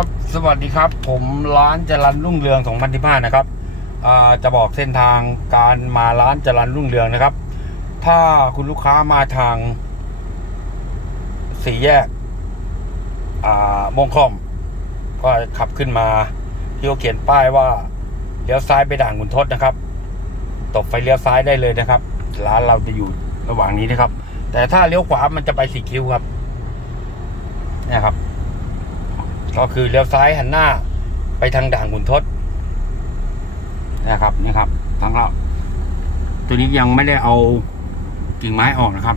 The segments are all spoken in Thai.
ครับสวัสดีครับผมร้านจรัญรุ่งเรือง2015นะครับจะบอกเส้นทางการมาร้านจรัญรุ่งเรืองนะครับ ถ้าคุณลูกค้ามาทางสี่แยกมงคอมก็ขับขึ้นมาที่เขาเขียนป้ายว่าเลี้ยวซ้ายไปด่านขุนทดนะครับตบไฟเลี้ยวซ้ายได้เลยนะครับร้านเราจะอยู่ระหว่างนี้นะครับแต่ถ้าเลี้ยวขวามันจะไปสีคิ้วครับเนี่ยครับก็คือเลี้ยวซ้ายหันหน้าไปทางด่านขุนทดนะครับนี่ครับทางเราตัวนี้ยังไม่ได้เอากิ่งไม้ออกนะครับ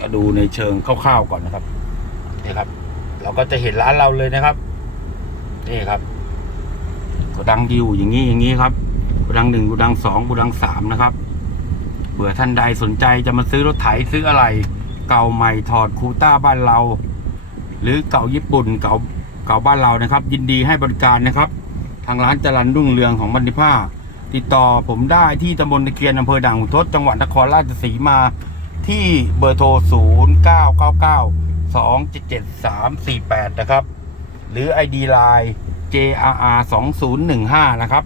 ก็ดูในเชิงคร่าวๆก่อนนะครับนี่ครับเราก็จะเห็นร้านเราเลยนะครับนี่ครับโกดังอยู่อย่างนี้ครับโกดัง1โกดัง2โกดัง3นะครับเผื่อท่านใดสนใจจะมาซื้อรถไถซื้ออะไรเก่าใหม่ถอดคูต้าบ้านเราหรือเก่าญี่ปุ่นเก่าบ้านเรานะครับยินดีให้บริการนะครับทางร้านจรัญรุ่งเรืองของบันทิผ้าติดต่อผมได้ที่ตำบลตะเคียนอำเภอด่านขุนทดจังหวัดนครราชสีมาที่เบอร์โทร0999277348นะครับหรือ ID Line JRR 2015นะครับ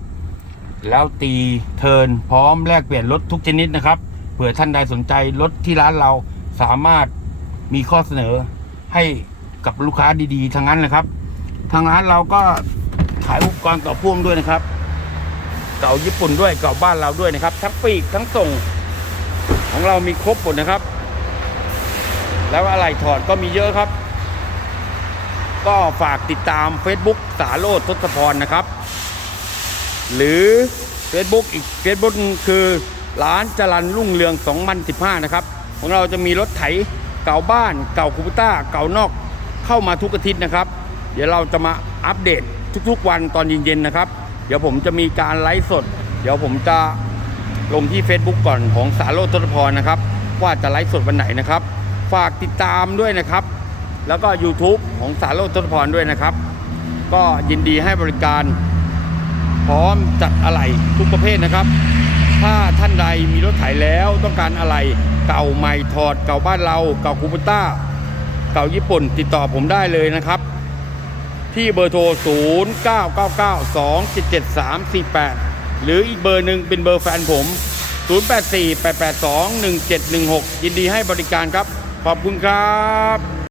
แล้วตีเทิร์นพร้อมแลกเปลี่ยนรถทุกชนิดนะครับเผื่อท่านใดสนใจรถที่ร้านเราสามารถมีข้อเสนอให้กับลูกค้าดีๆทั้งนั้นเลยครับทางร้านเราก็ขายอุปกรณ์ต่อพ่วงด้วยนะครับเก่าญี่ปุ่นด้วยเก่าบ้านเราด้วยนะครับทั้งปีกทั้งส่งของเรามีครบหมดนะครับแล้วอะไหล่ถอดก็มีเยอะครับก็ฝากติดตาม Facebook สาโรจน์ทศพรนะครับหรือ Facebook อีก Facebook คือร้านจรัญรุ่งเรือง2015นะครับของเราจะมีรถไถเก่าบ้านเก่าคูปต้าเก่านอกเข้ามาทุกอาทิตย์นะครับเดี๋ยวเราจะมาอัปเดตทุกๆวันตอนเย็นๆนะครับเดี๋ยวผมจะมีการไลฟ์สดเดี๋ยวผมจะลงที่ Facebook ก่อนของสาโรจน์ทศพรนะครับว่าจะไลฟ์สดวันไหนนะครับฝากติดตามด้วยนะครับแล้วก็ YouTube ของสาโรจน์ทศพรด้วยนะครับก็ยินดีให้บริการพร้อมจัดอะไหล่ทุกประเภทนะครับถ้าท่านใดมีรถไถแล้วต้องการอะไหล่เก่าใหม่ถอดเก่าบ้านเราเก่าคูปต้าเก่าญี่ปุ่นติดต่อผมได้เลยนะครับที่เบอร์โทร0999277348หรืออีกเบอร์หนึ่งเป็นเบอร์แฟนผม0848821716ยินดีให้บริการครับขอบคุณครับ